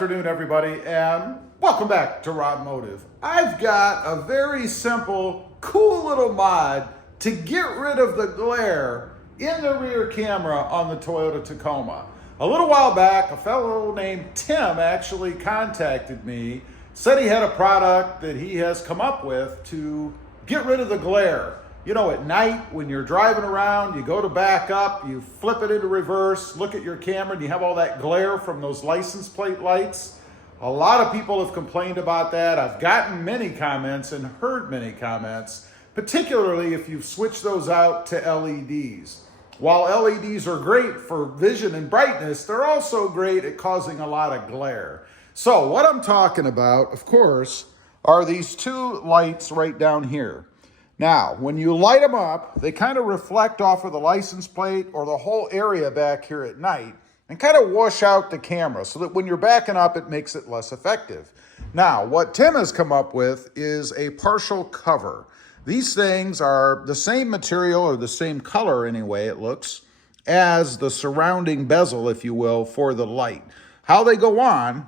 afternoon, everybody, and welcome back to RobMotive. I've got a very simple, cool little mod to get rid of the glare in the rear camera on the Toyota Tacoma. A little while back, a fellow named Tim actually contacted me, said he had a product that he has come up with to get rid of the glare. You know, at night when you're driving around, you go to back up, you flip it into reverse, look at your camera, and you have all that glare from those license plate lights. A lot of people have complained about that. I've gotten many comments and heard many comments, particularly if you've switched those out to LEDs. While LEDs are great for vision and brightness, they're also great at causing a lot of glare. So what I'm talking about, of course, are these two lights right down here. Now, when you light them up, they kind of reflect off of the license plate or the whole area back here at night and kind of wash out the camera so that when you're backing up, it makes it less effective. Now, what Tim has come up with is a partial cover. These things are the same material or the same color anyway, it looks, as the surrounding bezel, if you will, for the light. How they go on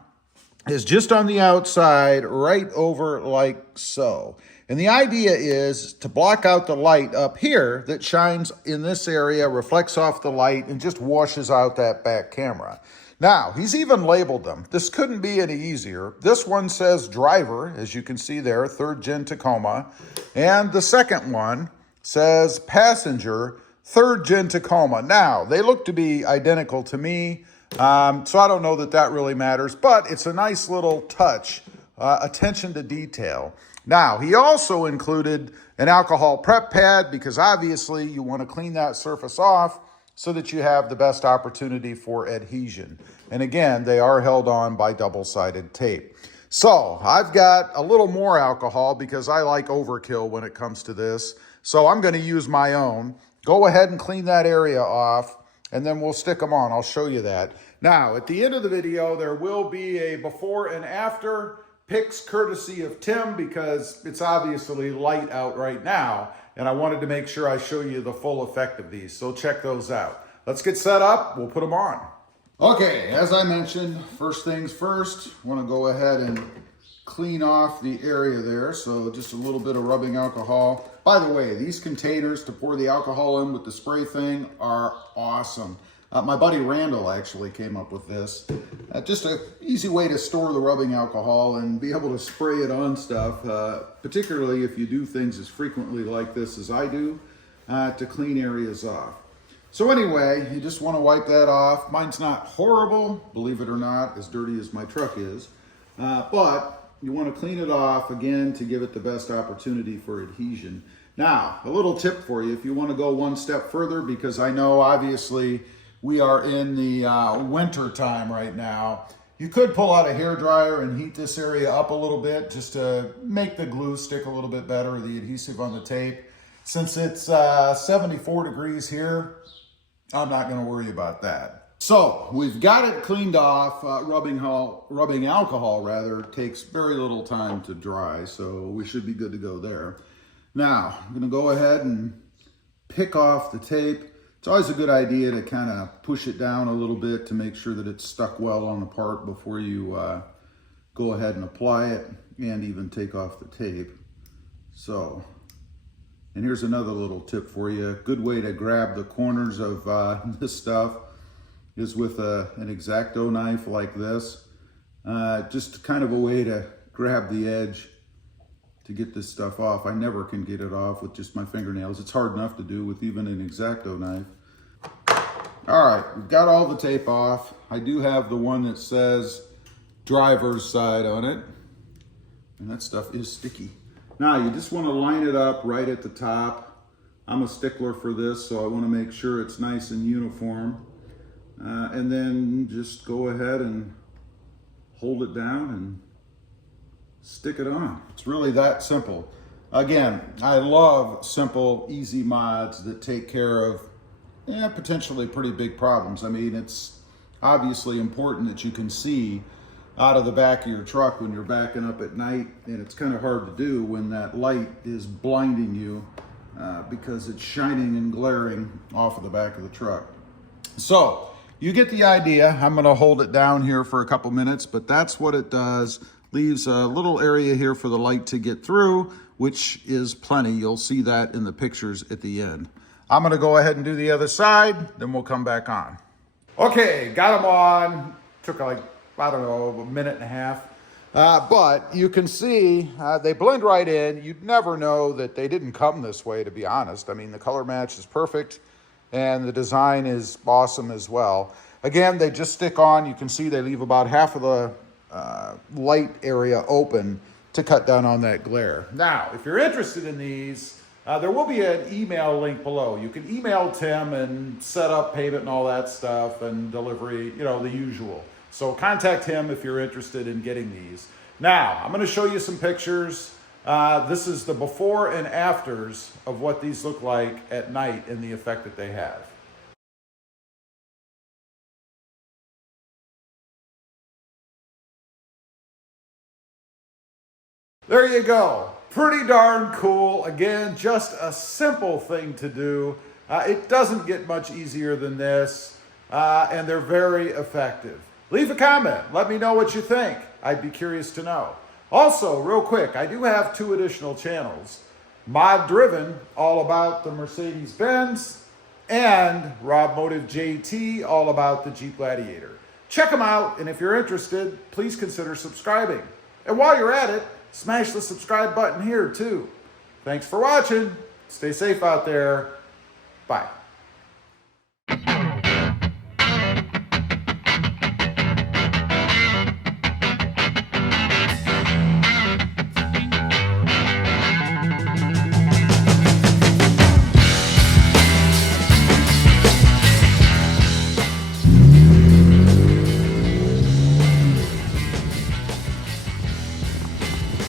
is just on the outside, right over like so. And the idea is to block out the light up here that shines in this area, reflects off the light, and just washes out that back camera. Now, he's even labeled them. This couldn't be any easier. This one says driver, as you can see there, 3rd Gen Tacoma. And the second one says passenger, 3rd Gen Tacoma. Now, they look to be identical to me, so I don't know that that really matters, but it's a nice little touch, attention to detail. Now, he also included an alcohol prep pad because obviously you want to clean that surface off so that you have the best opportunity for adhesion. And again, they are held on by double-sided tape. So I've got a little more alcohol because I like overkill when it comes to this. So I'm going to use my own. Go ahead and clean that area off, and then we'll stick them on. I'll show you that. Now, at the end of the video, there will be a before and after pics courtesy of Tim because it's obviously light out right now, and I wanted to make sure I show you the full effect of these. So check those out. Let's get set up. We'll put them on. Okay, as I mentioned, first things first, I want to go ahead and clean off the area there. So just a little bit of rubbing alcohol. By the way, these containers to pour the alcohol in with the spray thing are awesome. My buddy Randall actually came up with this. Just an easy way to store the rubbing alcohol and be able to spray it on stuff, particularly if you do things as frequently like this as I do, to clean areas off. So anyway, you just want to wipe that off. Mine's not horrible, believe it or not, as dirty as my truck is, but you want to clean it off again to give it the best opportunity for adhesion. Now, a little tip for you if you want to go one step further, because I know obviously we are in the winter time right now. You could pull out a hairdryer and heat this area up a little bit just to make the glue stick a little bit better, the adhesive on the tape. Since it's 74 degrees here, I'm not gonna worry about that. So we've got it cleaned off. Rubbing alcohol rather takes very little time to dry, so we should be good to go there. Now, I'm gonna go ahead and pick off the tape. It's always a good idea to kind of push it down a little bit to make sure that it's stuck well on the part before you go ahead and apply it and even take off the tape. So, and here's another little tip for you. A good way to grab the corners of this stuff is with an X-Acto knife like this. Just kind of a way to grab the edge to get this stuff off. I never can get it off with just my fingernails. It's hard enough to do with even an X-Acto knife. All right, we've got all the tape off. I do have the one that says driver's side on it, and that stuff is sticky. Now you just want to line it up right at the top. I'm a stickler for this, so I want to make sure it's nice and uniform. And then just go ahead and hold it down and stick it on. It's really that simple. Again, I love simple, easy mods that take care of potentially pretty big problems. I mean, it's obviously important that you can see out of the back of your truck when you're backing up at night, and it's kind of hard to do when that light is blinding you because it's shining and glaring off of the back of the truck. So you get the idea. I'm going to hold it down here for a couple minutes, but that's what it does. Leaves a little area here for the light to get through, which is plenty. You'll see that in the pictures at the end. I'm going to go ahead and do the other side, then we'll come back on. Okay, got them on. Took like, I don't know, a minute and a half. But you can see they blend right in. You'd never know that they didn't come this way, to be honest. I mean, the color match is perfect and the design is awesome as well. Again, they just stick on. You can see they leave about half of the light area open to cut down on that glare. Now, if you're interested in these, there will be an email link below. You can email Tim and set up payment and all that stuff and delivery, you know, the usual. So contact him if you're interested in getting these. Now, I'm going to show you some pictures. This is the before and afters of what these look like at night and the effect that they have. There you go. Pretty darn cool. Again, just a simple thing to do. It doesn't get much easier than this, and they're very effective. Leave a comment. Let me know what you think. I'd be curious to know. Also, real quick, I do have 2 additional channels. Mod Driven, all about the Mercedes-Benz, and RobMotive JT, all about the Jeep Gladiator. Check them out, and if you're interested, please consider subscribing. And while you're at it, smash the subscribe button here too. Thanks for watching. Stay safe out there. Bye.